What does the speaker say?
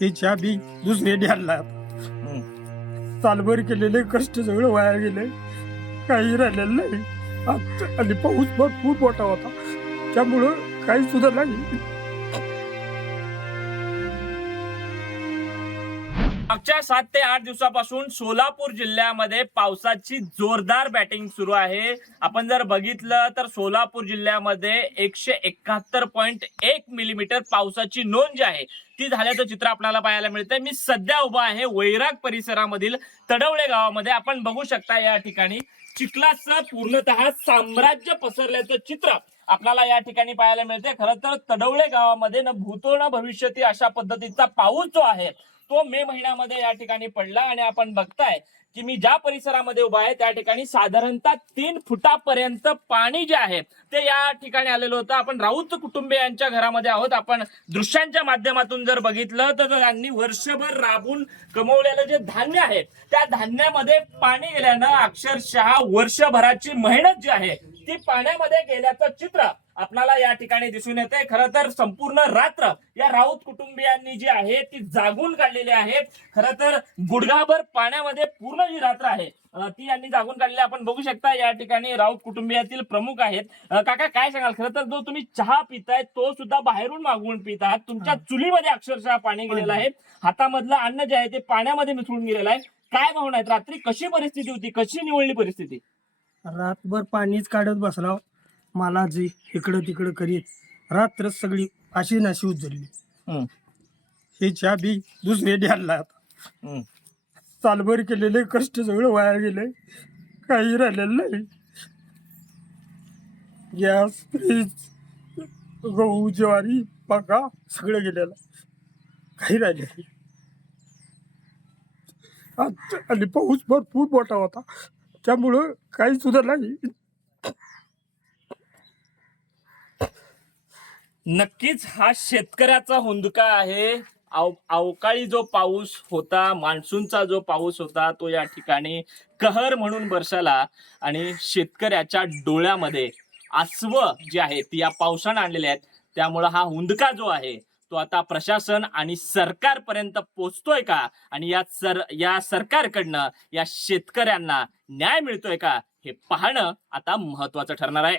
हे चहा बी दुसरे आणला सालभर केलेले कष्ट सगळं वाया गेले. काही राहिलेलं नाही. आणि पाऊस भरपूर मोठा होता. त्यामुळं काही सुद्धा नाही. मागच्या सात ते आठ दिवसापासून सोलापूर जिल्ह्यामध्ये पावसाची जोरदार बॅटिंग सुरू आहे. आपण जर बघितलं तर सोलापूर जिल्ह्यामध्ये एकशे एकाहत्तर पॉईंट एक मिलीमीटर पावसाची नोंद जी आहे ती झाल्याचं चित्र आपल्याला पाहायला मिळतंय. मी सध्या उभा आहे वैराग परिसरामधील तडवळे गावामध्ये. आपण बघू शकता या ठिकाणी चिखलाचं पूर्णतः साम्राज्य पसरल्याचं चित्र आपल्याला या ठिकाणी पाहायला मिळते खरं तर तडवळे गावामध्ये न भूतो न भविष्यती अशा पद्धतीचा पाऊस जो आहे तो मे महिन्यामध्ये या ठिकाणी पडला आणि आपण बघताय की मी ज्या परिसरामध्ये उभा आहे त्या ठिकाणी साधारणतः तीन फुटापर्यंत पाणी जे आहे ते या ठिकाणी आलेलं होतं. आपण राऊत कुटुंबियांच्या घरामध्ये आहोत. आपण दृश्यांच्या माध्यमातून जर बघितलं तर त्यांनी वर्षभर राबून कमवलेलं जे धान्य आहे त्या धान्यामध्ये पाणी गेल्यानं अक्षरशः वर्षभराची मेहनत जी आहे ती पाण्यामध्ये गेल्याचं चित्र आपणाला या ठिकाणी दिसून येते खरं तर संपूर्ण रात्र या राऊत कुटुंबियांनी जी आहे ती जागून काढलेली आहे. खरं तर गुडघाभर पाण्यामध्ये पूर्ण जी रात्र आहे. ती यांनी जागून काढलेली आहे. आपण बघू शकता या ठिकाणी राऊत कुटुंबियातील प्रमुख आहेत. काका काय सांगाल? खरं तर जो तुम्ही चहा पिताय तो सुद्धा बाहेरून मागवून पित आहात. तुमच्या चुलीमध्ये अक्षरशः पाणी गेलेलं आहे. हातामधलं अन्न जे आहे ते पाण्यामध्ये मिसळून गेलेलं आहे. काय भावना आहेत? रात्री कशी परिस्थिती होती? कशी निवडली परिस्थिती? रातभर पाणीच काढत बसला. मला जे इकडं तिकडं करीत रात्र सगळी अशी नाशी उजळली. हम्म. हे चहा बी दुसरे आणला. सालभर केलेले कष्ट सगळं वाया गेले. काही राहिलेलं नाही. गॅस फ्रीज गहू ज्वारी पाका सगळं गेलेलं. काही राहिले आता- आणि पाऊस भरपूर मोठा होता. त्यामुळं काही सुद्धा नाही. नक्कीच हा शेतकऱ्याचा हुंदका आहे. अव- अवकाळी जो पाऊस होता मान्सूनचा जो पाऊस होता तो या ठिकाणी कहर म्हणून बरसाला आणि शेतकऱ्याच्या डोळ्यामध्ये आसव जी आहे ती या पावसानं आणलेले आहेत. त्यामुळं हा हुंदका जो आहे तो आता प्रशासन आणि सरकारपर्यंत पोचतोय का? आणि या सर या सरकारकडनं या शेतकऱ्यांना न्याय मिळतोय का? हे पाहणं आता महत्वाचं ठरणार आहे.